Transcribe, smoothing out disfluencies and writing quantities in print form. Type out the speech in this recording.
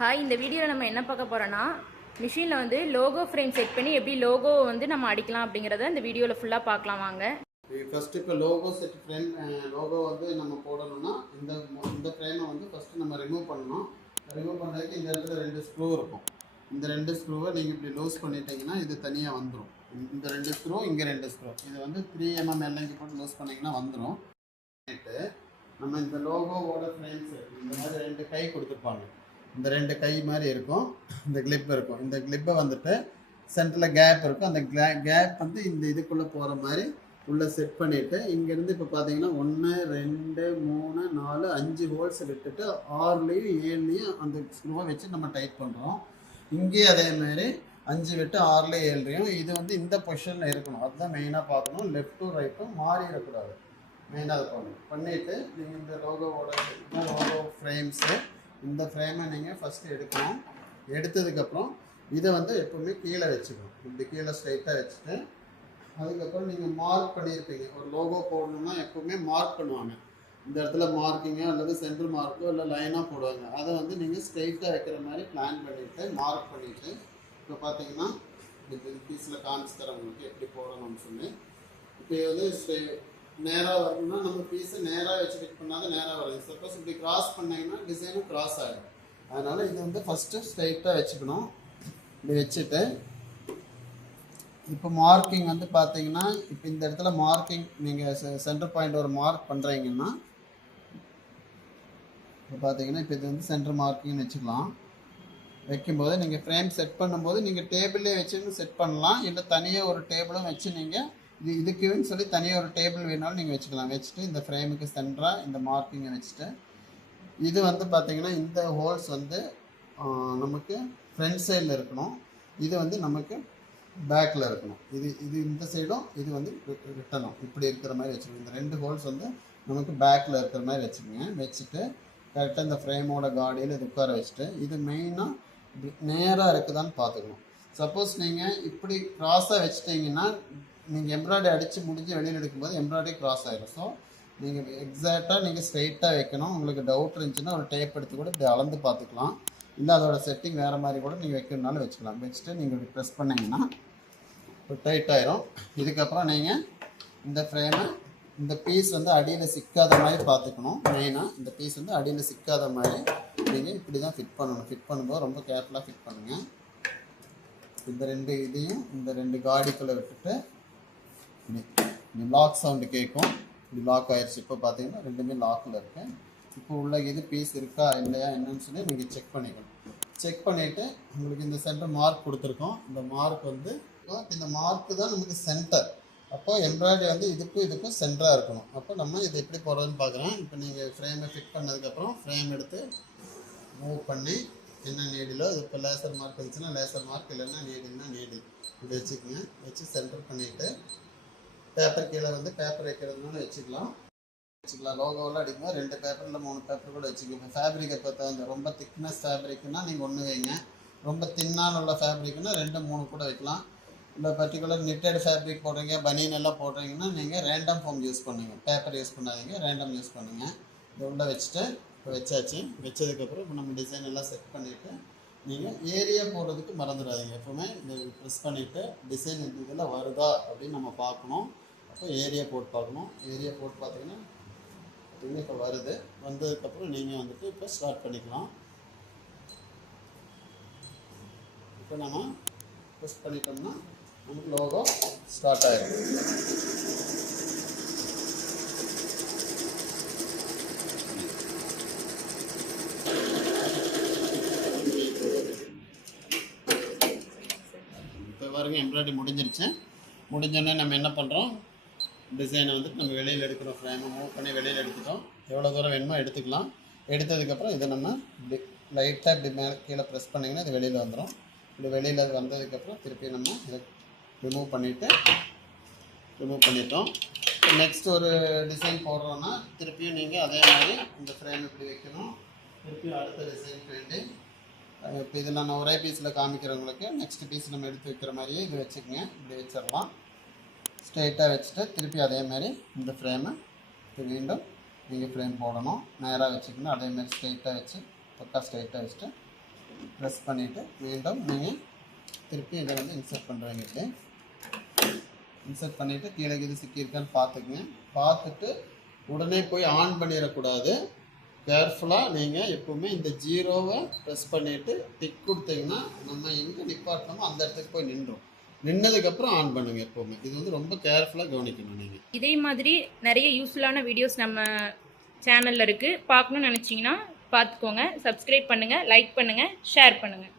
Hi, இந்த வீடியோவில் நம்ம என்ன பார்க்க போகிறோன்னா, மிஷினில் வந்து லோகோ ஃப்ரேம் செட் பண்ணி எப்படி லோகோ வந்து நம்ம அடிக்கலாம் அப்படிங்கிறத இந்த வீடியோவில் ஃபுல்லாக பார்க்கலாம் வாங்க. ஃபஸ்ட்டு இப்போ லோகோ செட் ஃப்ரேம் லோகோ வந்து நம்ம போடணும்னா இந்த ஃப்ரேமை வந்து ஃபஸ்ட்டு நம்ம ரிமூவ் பண்ணணும். ரிமூவ் பண்ணுறதுக்கு இந்த இடத்துல 2 ஸ்க்ரூ இருக்கும். இந்த 2 ஸ்க்ரூவை நீங்கள் இப்படி லூஸ் பண்ணிட்டீங்கன்னா இது தனியாக வந்துடும். இந்த 2 ஸ்க்ரூ, இங்கே 2 ஸ்க்ரூ, இது வந்து 3 mm எல்லைக்கு போட்டு லூஸ் பண்ணிங்கன்னா வந்துடும். நம்ம இந்த லோகோவோட ஃப்ரேம்ஸ் இந்த மாதிரி 2 கை கொடுத்துருப்பாங்க. இந்த 2 கை மாதிரி இருக்கும், இந்த கிளிப் இருக்கும். இந்த கிளிப்பை வந்துட்டு சென்டரில் கேப் இருக்கும். அந்த கேப் வந்து இந்த இதுக்குள்ளே போகிற மாதிரி உள்ளே செட் பண்ணிவிட்டு இங்கேருந்து இப்போ பார்த்தீங்கன்னா 1 2 3 4 5 ஹோல்ஸ் விட்டுட்டு 6லையும் 7லையும் அந்த ஸ்க்ரூவை வச்சு நம்ம டைட் பண்ணுறோம். இங்கேயும் அதேமாதிரி 5 விட்டு 6லையும் 7லையும் இது வந்து இந்த பொசிஷனில் இருக்கணும். அதுதான் மெயினாக பார்க்கணும். லெஃப்ட்டும் ரைட்டும் மாறிடக்கூடாது. மெயினாக அதை பண்ணிவிட்டு நீங்கள் இந்த லோகோவோட லோகோ ஃப்ரேம்ஸு, இந்த ஃப்ரேமை நீங்கள் ஃபஸ்ட்டு எடுக்கணும். எடுத்ததுக்கப்புறம் இதை வந்து எப்போவுமே கீழே வச்சுக்கணும். இப்படி கீழே ஸ்ட்ரைட்டாக வச்சுட்டு அதுக்கப்புறம் நீங்கள் மார்க் பண்ணியிருப்பீங்க. ஒரு லோகோ போடணுன்னா எப்போவுமே மார்க் பண்ணுவாங்க. இந்த இடத்துல மார்க்கிங்கோ அல்லது சென்ட்ரல் மார்க்கோ இல்லை லைனாக போடுவாங்க. அதை வந்து நீங்கள் ஸ்ட்ரைட்டாக வைக்கிற மாதிரி பிளான் பண்ணிவிட்டு மார்க் பண்ணிவிட்டு இப்போ பார்த்தீங்கன்னா இந்த பீஸில் காமிச்சு தரேன் உங்களுக்கு எப்படி போடணும்னு சொல்லி. இப்போ வந்து நேராக வரணும்னா நம்ம பீஸை நேராக வச்சு ஃபிட் பண்ணாத நேராக வருது. சப்போஸ் இப்படி கிராஸ் பண்ணிங்கன்னா டிசைனும் கிராஸ் ஆகிடும். அதனால் இது வந்து ஃபஸ்ட்டு ஸ்ட்ரைட்டாக வச்சுக்கணும். இப்படி வச்சுட்டு இப்போ மார்க்கிங் வந்து பார்த்தீங்கன்னா இப்போ இந்த இடத்துல மார்க்கிங் நீங்கள் சென்டர் பாயிண்ட் ஒரு மார்க் பண்ணுறீங்கன்னா இப்போ பார்த்தீங்கன்னா இப்போ இது வந்து சென்டர் மார்க்கிங்னு வச்சுக்கலாம். வைக்கும்போது நீங்கள் ஃப்ரேம் செட் பண்ணும்போது நீங்கள் டேபிளே வச்சு செட் பண்ணலாம். இல்லை தனியாக ஒரு டேபிளும் வச்சு நீங்கள் இதுக்குன்னு சொல்லி தனியாக ஒரு டேபிள் வேணாலும் நீங்கள் வச்சுக்கலாம். வச்சுட்டு இந்த ஃப்ரேமுக்கு சென்டராக இந்த மார்க்கிங்கை வச்சுட்டு இது வந்து பார்த்திங்கன்னா இந்த ஹோல்ஸ் வந்து நமக்கு ஃப்ரண்ட் சைடில் இருக்கணும். இது வந்து நமக்கு பேக்கில் இருக்கணும். இது இந்த சைடும் இது வந்து ரிட்டனும் இப்படி இருக்கிற மாதிரி வச்சுக்கணும். இந்த 2 ஹோல்ஸ் வந்து நமக்கு பேக்கில் இருக்கிற மாதிரி வச்சுக்கோங்க. வச்சுட்டு கரெக்டாக இந்த ஃப்ரேமோட காடியில் இது உட்கார வச்சுட்டு இது மெயினாக நேராக இருக்குதான்னு பார்த்துக்கணும். சப்போஸ் நீங்கள் இப்படி க்ராஸாக வச்சுட்டிங்கன்னா நீங்கள் எம்ப்ராய்டரி அடித்து முடிஞ்சு வெளியில் எடுக்கும்போது எம்ப்ராய்டரி கிராஸ் ஆகிடும். ஸோ நீங்கள் எக்ஸாக்டாக நீங்கள் ஸ்ட்ரைட்டாக வைக்கணும். உங்களுக்கு டவுட் இருந்துச்சுன்னா ஒரு டேப் எடுத்து கூட இப்படி அளந்து பார்த்துக்கலாம். இல்லை அதோட செட்டிங் வேறு மாதிரி கூட நீங்கள் வைக்கிறதுனால வச்சுக்கலாம். வச்சுட்டு நீங்கள் இப்படி ப்ரெஸ் பண்ணிங்கன்னா இப்போ டைட் ஆயிரும். இதுக்கப்புறம் நீங்கள் இந்த ஃப்ரேமை இந்த பீஸ் வந்து அடியில் சிக்காத மாதிரி பார்த்துக்கணும். மெயினாக இந்த பீஸ் வந்து அடியில் சிக்காத மாதிரி நீங்கள் இப்படி தான் ஃபிட் பண்ணணும். ஃபிட் பண்ணும்போது ரொம்ப கேர்ஃபுல்லாக ஃபிட் பண்ணுங்கள். இந்த 2 இதையும் இந்த 2 காடிக்குள்ளே விட்டுட்டு இப்படி லாக் சவுண்டு கேட்கும். இப்படி லாக் ஆயிடுச்சு. இப்போ பார்த்தீங்கன்னா 2மே லாக்கில் இருக்கு. இப்போ உள்ள இது பீஸ் இருக்கா இல்லையா என்னன்னு சொல்லி நீங்கள் செக் பண்ணிக்கணும். செக் பண்ணிவிட்டு உங்களுக்கு இந்த சென்டர் மார்க் கொடுத்துருக்கோம். இந்த மார்க் வந்து இந்த மார்க்கு தான் நமக்கு சென்டர். அப்போ எம்ப்ராய்டரி வந்து இதுக்கும் சென்டராக இருக்கணும். அப்போ நம்ம இதை எப்படி போடுறதுன்னு பார்க்குறேன். இப்போ நீங்கள் ஃப்ரேமை ஃபிட் பண்ணதுக்கப்புறம் ஃப்ரேம் எடுத்து மூவ் பண்ணி என்ன நீடிலோ இது இப்போ லேசர் மார்க் இருந்துச்சுன்னா லேசர் மார்க், இல்லைன்னா நீடில்னா நீடில் இப்படி வச்சுக்கோங்க. வச்சு சென்டர் பண்ணிவிட்டு பேப்பர் கீழே வந்து பேப்பர் வைக்கிறதுனால வச்சுக்கலாம். லோகோவில் அடிக்கும்போது 2 பேப்பர் இல்லை 3 பேப்பர் கூட வச்சுக்கோங்க. ஃபேப்ரிக்கை பார்த்தா ரொம்ப திக்னஸ் ஃபேப்ரிக்னா நீங்கள் 1 வைங்க. ரொம்ப தின்னான உள்ள ஃபேப்ரிக்னா 2 3 கூட வைக்கலாம். இல்லை பர்டிகுலர் நிட்டட் ஃபேப்ரிக் போடுறீங்க, பனியன் எல்லாம் போடுறீங்கன்னா நீங்கள் ரேண்டம் ஃபார்ம் யூஸ் பண்ணுங்க. பேப்பர் யூஸ் பண்ணாதீங்க, ரேண்டம் யூஸ் பண்ணுங்கள். இது உள்ளே வச்சுட்டு இப்போ வச்சாச்சு. வச்சதுக்கப்புறம் இப்போ நம்ம டிசைன் எல்லாம் செட் பண்ணிவிட்டு நீங்கள் ஏரியா போடுறதுக்கு மறந்துடாதீங்க. எப்போவுமே இந்த ப்ரெஸ் பண்ணிவிட்டு டிசைன் இதில் வருதா அப்படின்னு நம்ம பார்க்கணும். அப்போ ஏரியா போட்டு பார்க்கணும். ஏரியா போட்டு பார்த்தீங்கன்னா இப்போ வருது. வந்ததுக்கப்புறம் நீங்கள் வந்துட்டு இப்போ ஸ்டார்ட் பண்ணிக்கலாம். இப்போ நம்ம ப்ரெஸ் பண்ணிட்டோம்னா நமக்கு லோகோ ஸ்டார்ட் ஆகிடும். இப்போ பாருங்க எம்ப்ராய்டரி முடிஞ்சிருச்சு. முடிஞ்சோடனே நம்ம என்ன பண்ணுறோம், டிசைனை வந்துட்டு நம்ம வெளியில் எடுக்கிறோம். ஃப்ரேமை மூவ் பண்ணி வெளியில் எடுத்துட்டோம். எவ்வளோ தூரம் வேணுமோ எடுத்துக்கலாம். எடுத்ததுக்கப்புறம் இதை நம்ம இப்படி லைட்டாக இப்படி மேலே கீழே ப்ரெஸ் பண்ணிங்கன்னா இது வெளியில் வந்துடும். இப்படி வெளியில் வந்ததுக்கப்புறம் திருப்பி நம்ம இதை ரிமூவ் பண்ணிட்டோம். நெக்ஸ்ட் ஒரு டிசைன் போடுறோன்னா திருப்பியும் நீங்கள் அதே மாதிரி இந்த ஃப்ரேம் இப்படி வைக்கணும். திருப்பியும் அடுத்த டிசைனுக்கு வேண்டி இப்போ இதில் நான் ஒரே பீஸில் காமிக்கிறவங்களுக்கு நெக்ஸ்ட் பீஸ் நம்ம எடுத்து வைக்கிற மாதிரியே இது வச்சுக்கோங்க. இப்படி வச்சிடலாம். ஸ்ட்ரைட்டாக வச்சுட்டு திருப்பி அதேமாதிரி இந்த ஃப்ரேமை மீண்டும் நீங்கள் ஃப்ரேம் போடணும். நேராக வச்சுக்கணும். அதேமாதிரி ஸ்ட்ரைட்டாக வச்சு பக்கா ஸ்ட்ரைட்டாக வச்சுட்டு ப்ரெஸ் பண்ணிவிட்டு மீண்டும் நீங்கள் திருப்பி இதை வந்து இன்சர்ட் பண்ணுறவங்கிட்டு இன்சர்ட் பண்ணிவிட்டு கீழே இது சிக்கியிருக்கான்னு பார்த்துக்குங்க. பார்த்துட்டு உடனே போய் ஆன் பண்ணிடக்கூடாது. கேர்ஃபுல்லாக நீங்கள் எப்போவுமே இந்த 0வை ப்ரெஸ் பண்ணிவிட்டு டிக் கொடுத்தீங்கன்னா நம்ம எங்கே நிப்பாட்டணுமோ அந்த இடத்துக்கு போய் நின்றோம். நின்னதுக்கப்புறம் ஆன் பண்ணுங்க எப்போவுமே. இது வந்து ரொம்ப கேர்ஃபுல்லாக கவனிக்கணும் நீங்கள். இதே மாதிரி நிறைய யூஸ்ஃபுல்லான வீடியோஸ் நம்ம சேனலில் இருக்குது. பார்க்கணும்னு நினச்சிங்கன்னா பார்த்துக்கோங்க. சப்ஸ்கிரைப் பண்ணுங்கள், லைக் பண்ணுங்கள், ஷேர் பண்ணுங்கள்.